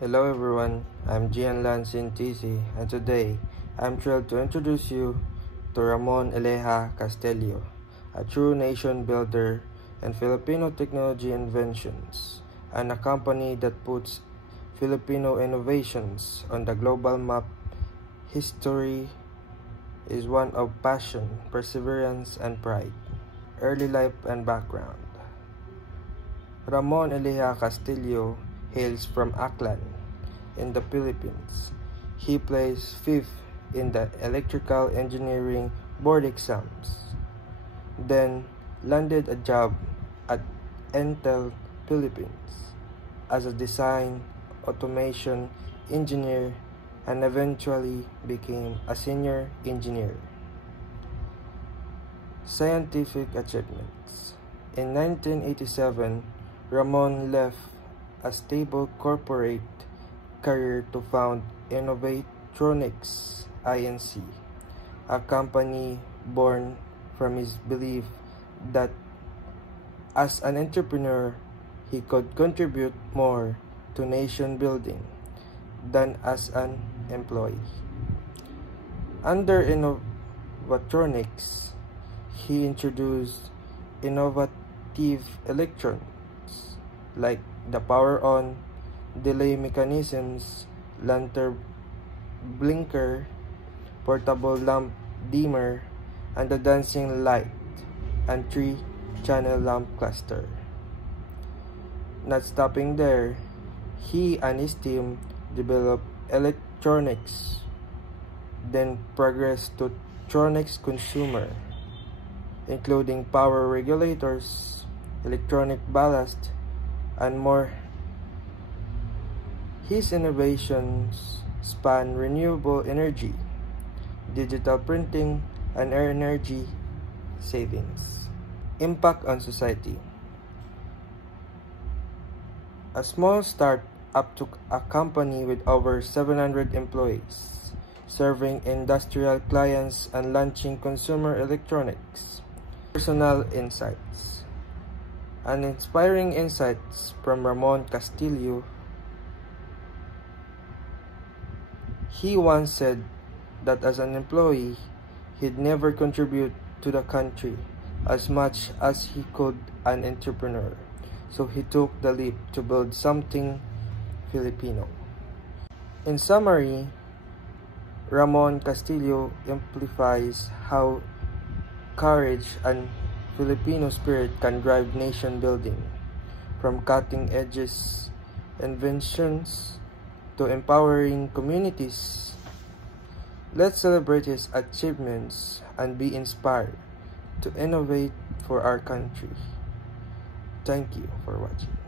Hello everyone, I'm Gian Lansin TC, and today I'm thrilled to introduce you to Ramon Eleja Castillo, a true nation builder and Filipino technology inventions, and a company that puts Filipino innovations on the global map. History is one of passion, perseverance, and pride. Early life and background. Ramon Eleja Castillo hails from Aklan, in the Philippines. He placed 5th in the electrical engineering board exams, then landed a job at Intel Philippines as a design automation engineer and eventually became a senior engineer. Scientific achievements. In 1987, Ramon left a stable corporate career to found Innovatronics Inc., a company born from his belief that as an entrepreneur, he could contribute more to nation building than as an employee. Under Innovatronics, he introduced innovative electronics like the power-on, delay mechanisms, lantern blinker, portable lamp dimmer, and the dancing light and 3-channel lamp cluster. Not stopping there, he and his team developed electronics, then progressed to electronics consumer, including power regulators, electronic ballast, and more. His innovations span renewable energy, digital printing, and energy savings. Impact on society. A small start-up took a company with over 700 employees, serving industrial clients and launching consumer electronics. Personal insights. An inspiring insights from Ramon Castillo. He once said that as an employee, he'd never contribute to the country as much as he could an entrepreneur. So he took the leap to build something Filipino. In summary, Ramon Castillo amplifies how courage and Filipino spirit can drive nation building, from cutting-edge inventions to empowering communities. Let's celebrate his achievements and be inspired to innovate for our country. Thank you for watching.